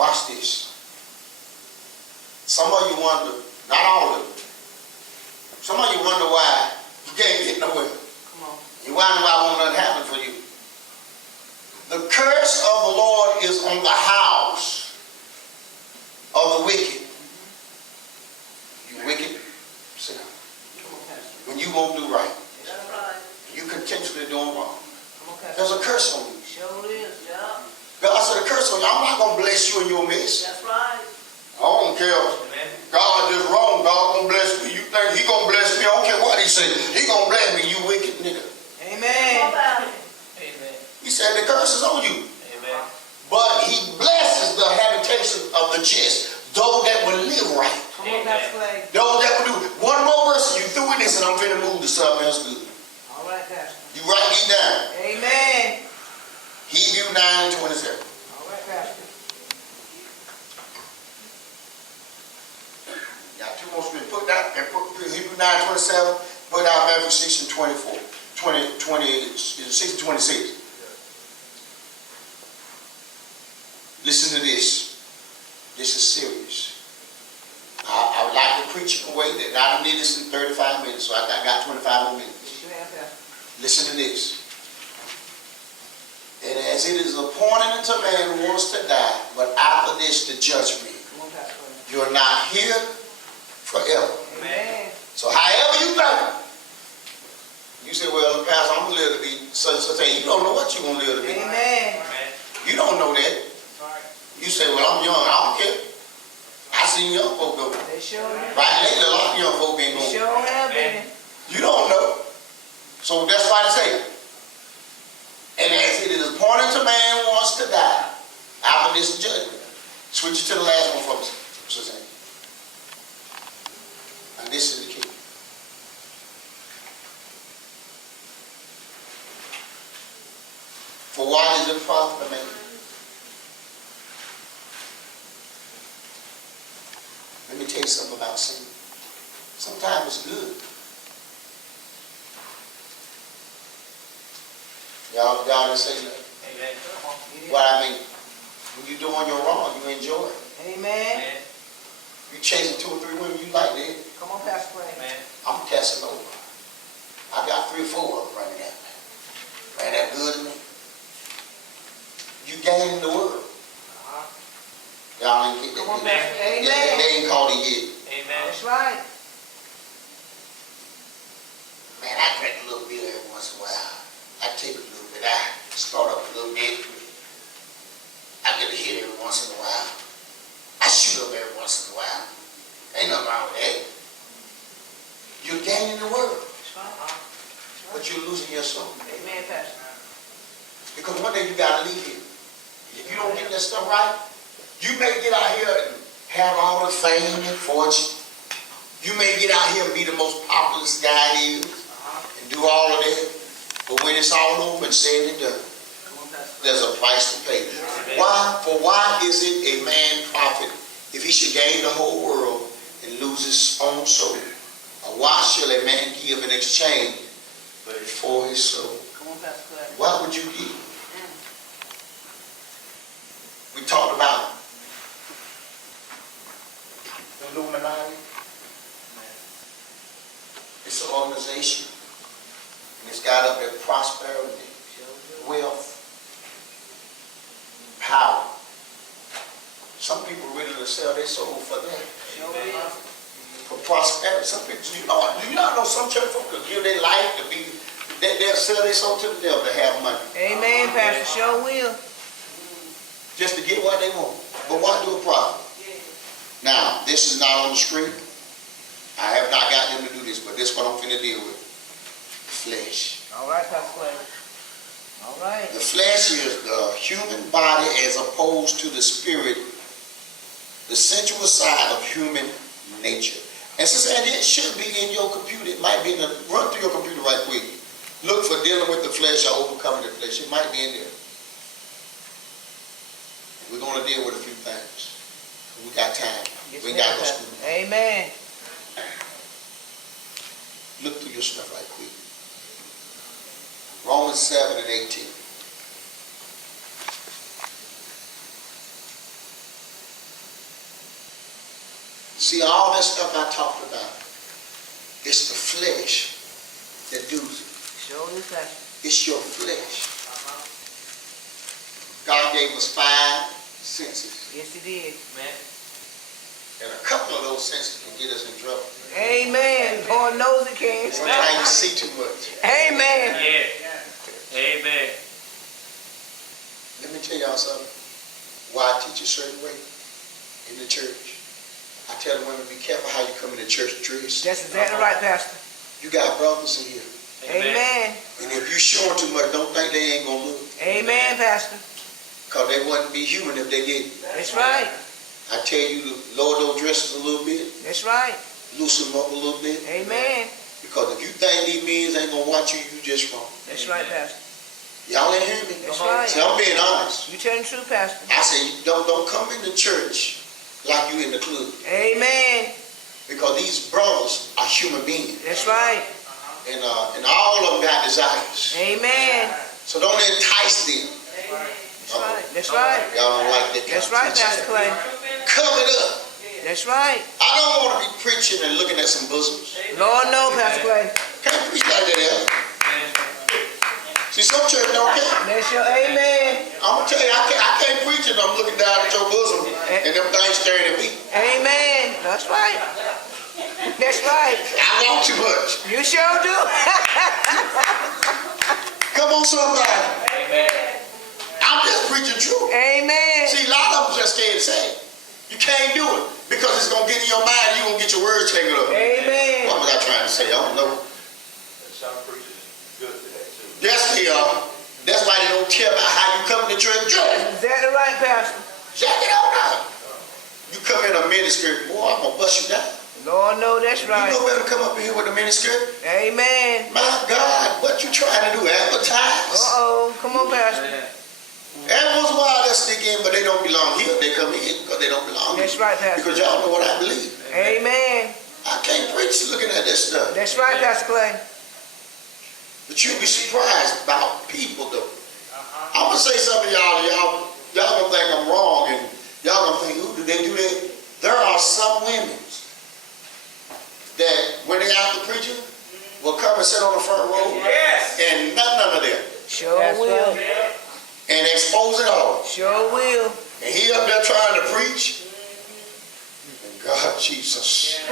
Watch this. Some of you wonder, not all of you, some of you wonder why you can't get nowhere. Come on. You wonder why won't nothing happen for you. The curse of the Lord is on the house of the wicked. You wicked sinner. When you won't do right. That's right. You continually doing wrong. Come on, Pastor. There's a curse on you. Sure is, yeah. God said a curse on you. I'm not going to bless you in your mess. That's right. I don't care. Amen. God is wrong. God going to bless me. You think he going to bless me? I don't care what he say. He going to bless me, you wicked nigga. Amen. Amen. He said the curse is on you. Amen. But he blesses the habitation of the just. Those that will live right. Come on, Pastor Clay. Those that will do. One more verse and you through with this and I'm finna move to something else good. All right, Pastor. You write these down. Amen. Hebrews 9:27. All right, Pastor. Got two more scriptures. Put that and put Hebrews 9:27. Put out Matthew 6:24. 6 and 26. Listen to this. This is serious. I would like to preach in a way that I done did this in 35 minutes, so I got 25 more minutes. Listen to this. And as it is appointed unto man who wants to die, but after this the judgment. You're not here forever. Amen. So however you think. You say, well, Pastor, I'm going to live to be such and such. You don't know what you're going to live to be. Amen. You don't know that. You say, well, I'm young. I don't care. I seen young folk go. They sure have. Right lately, a lot of young folk been They going. sure have been. You don't know. So that's why they say, and as it is appointed to man who wants to die, after this judgment. Switch it to the last one for me, Suzanne. And this is the key. For what is it profit a man? Let me tell you something about sin. Sometimes it's good. Y'all didn't say that. Amen. What I mean, when you're doing your wrong, you enjoy it. Amen. You chasing 2 or 3 women you like that. Come on, Pastor Clay. Amen. I'm casting over. I got 3 or 4 of them running at me. Man, that good to me. You gain the world. Y'all ain't get that. Come on, Pastor. Amen. They ain't called it yet. Amen. That's right. Man, I drink a little beer every once in a while. I take a little bit. I start up a little bit. I get a hit every once in a while. I shoot up every once in a while. Ain't nothing wrong with that. You're gaining the world. But you're losing your soul. Amen, Pastor. Because one day you gotta leave here. If you don't get that stuff right, you may get out here and have all the fame and fortune. You may get out here and be the most popular guy there and do all of that. But when it's all over and said and done, there's a price to pay. Why? For why is it a man profit if he should gain the whole world and lose his own soul? Or why shall a man give in exchange for his soul? What would you give? We talked about the Illuminati. It's an organization. And it's got up there prosperity, wealth, power. Some people really will sell their soul for that. For prosperity. Some people, do you not know some church folk will give their life to be, they'll sell their soul to the devil to have money. Amen, Pastor. Sure will. Just to get what they want. But why do a profit? Now, this is not on the screen. I have not got them to do this, but this is what I'm finna deal with. The flesh. All right, Pastor Clay. All right. The flesh is the human body as opposed to the spirit, the sensual side of human nature. And since it should be in your computer, it might be in the, run through your computer right quick. Look for dealing with the flesh or overcoming the flesh. It might be in there. We're going to deal with a few things. We got time. Yes, we got to go school. Amen. Look through your stuff right quick. Romans 7 and 18. See, all that stuff I talked about, it's the flesh that does it. Show is Pastor. It's your flesh. God gave us 5 senses. Yes, he did. And a couple of those senses can get us in trouble. Amen. Lord knows it can. Sometimes you see too much. Amen. Yeah. Amen. Let me tell y'all something. Why I teach a certain way in the church. I tell the women, be careful how you come in the church dressed. That's exactly right, Pastor. You got brothers in here. Amen. And if you showing too much, don't think they ain't gonna look. Amen, Pastor. Because they wouldn't be human if they didn't. That's right. I tell you to lower those dresses a little bit, That's right. loosen them up a little bit. Amen. Because if you think these men ain't gonna watch you, you just wrong. That's right, Pastor. Y'all ain't hear me? That's right. See, I'm being honest. You telling the truth, Pastor. I say, don't come into church like you in the club. Amen. Because these brothers are human beings. That's right. And all of them got desires. Amen. So don't entice them. That's right. That's right. Y'all don't like that kind That's of right, teaching. Pastor Clay. Cover it up. That's right. I don't want to be preaching and looking at some bosoms. Lord knows, Pastor Clay. Can't preach like that, Al. See, some church don't care. That's your amen. I'm going to tell you, I can't preach it. I'm looking down at your bosom and them things staring at me. Amen. That's right. That's right. I want too much. You sure do. Come on, somebody. Amen. I'm just preaching truth. Amen. See, a lot of them just scared to say it. You can't do it because it's going to get in your mind. You're going to get your words tangled up. Amen. What was I trying to say? I don't know. Some preachers good for that too. Yes, they are. That's why they don't care about how you come to church dressed. That's exactly right, Pastor. Jack it on out. You come in a miniskirt, boy, I'm going to bust you down. Lord knows that's right. You know better come up in here with a miniskirt. Amen. My God, what you trying to do? Advertise? Uh-oh. Come on, Pastor. Every once in a while they stick in, but they don't belong here. They come in because they don't belong here. That's right, Pastor. Because y'all know what I believe. Amen. I can't preach looking at this stuff. That's right, Pastor Clay. But you'll be surprised about people though. I'm going to say something to y'all. Y'all going to think I'm wrong and y'all going to think, ooh, do they do that? There are some women that when they out the preaching will come and sit on the front row. Yes. And none of them. Sure That's will. right. And expose it all. Sure will. And he up there trying to preach. And God, Jesus.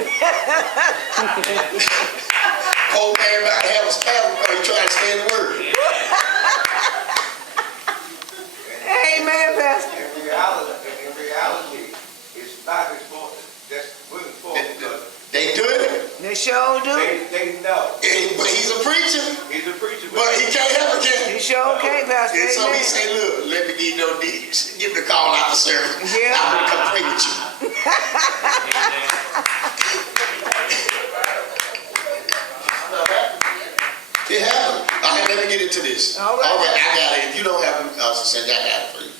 Poor man about to have a spasm because he trying to stay in the word. Amen, Pastor. In reality, it's not his fault. That's women's fault because They do it. They sure do. they know. But he's a preacher. He's a preacher, But he can't help it, can You he? sure can, Pastor. And so he Amen. say, look, let me give you no deeds. Give me the call out the service. Yeah. I'm going to come pray with you. It happened. All right, let me get into this. All right. I got it. If you don't have it, I'll send you. I got it for you.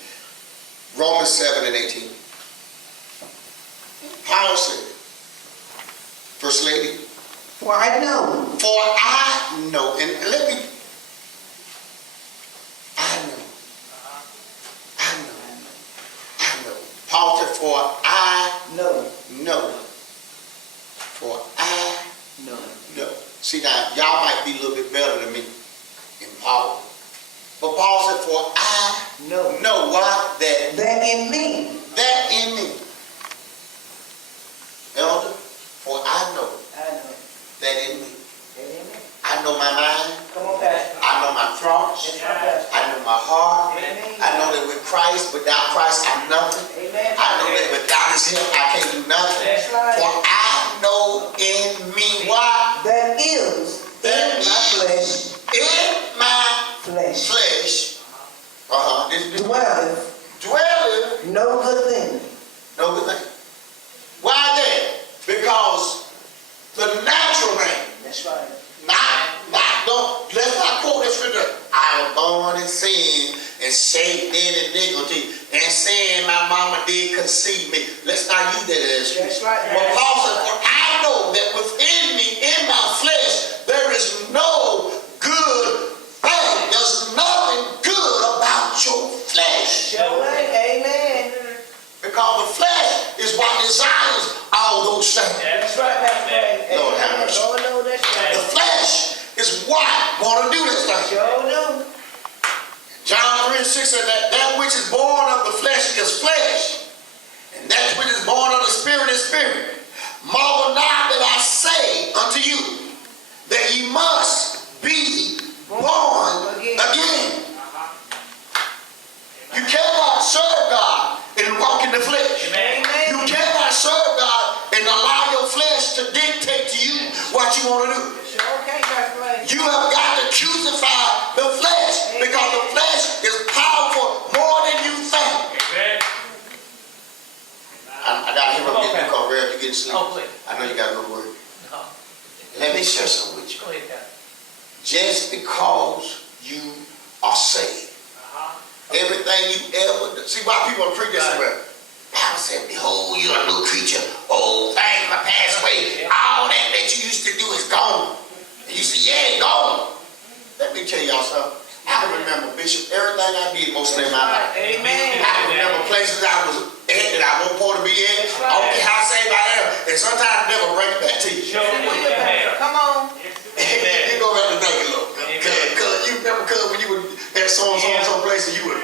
Romans 7:18. Paul said, First Lady, For I know for I know, and let me, I know. Paul said, for I know. For I know. See now, y'all might be a little bit better than me in Paul. But Paul said, for I know why that in me, that in me. Elder, for I know that in me. I know my mind. come on, Pastor. I know my thoughts. That's right, Pastor. I know my heart. Amen. I know that with Christ, without Christ, I'm nothing. Amen. I know that without his help, I can't do nothing. That's right. For I know in me what? That is in my flesh, In my flesh, flesh. This dwelleth dwelleth no good thing. no good thing. Why that? Because the natural man, That's right. let's not quote this scripture. I was born in sin and shaped in iniquity, and sin my mama did conceive me. Let's not use that as That's right. But Paul said, for I know that within me, in my flesh, there is no good thing. There's nothing good about your flesh. Sure. Amen. Because the flesh is what desires all those want to do this thing. Sure do. John 3:6 said that which is born of the flesh is flesh, and that which is born of the spirit is spirit. Marvel not that I say unto you that ye must be born again. You cannot serve God and walk in the flesh. Amen. You cannot serve God and allow your flesh to dictate to you what you want to do. Sure can't, that's right. You have got to crucify the flesh because the flesh is powerful more than you think. Amen. I got to hear my people call Rev, you getting sleep. Oh, please. I know you got to go to work. No. Let me share something with you. Go ahead, Pastor. Just because you are saved, everything you ever do. See why people preach this way. Bible said, behold, you're a new creature. Old things are passed away. All that you used to do is gone. And you say, yeah, it's gone. Let me tell y'all something. I can remember, Bishop, everything I did most of my life. Amen. I can remember places I was at that I wasn't supposed to be at. I don't care how saved I am. And sometimes the devil bring it back to you. Show me. Amen. Come on. You go back to think a little. Cause you remember, cause when you were at some place and you were,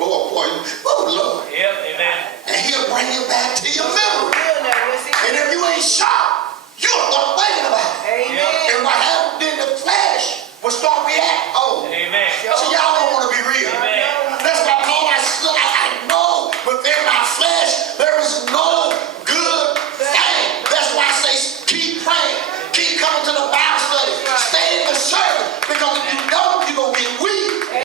boy, oh Lord. Yep. Amen. And he'll bring you back to your memory. Real now, let's see. And if you ain't sharp, you're gonna think about it. Amen. And what happened in the flesh will start react. Oh, Amen. Sure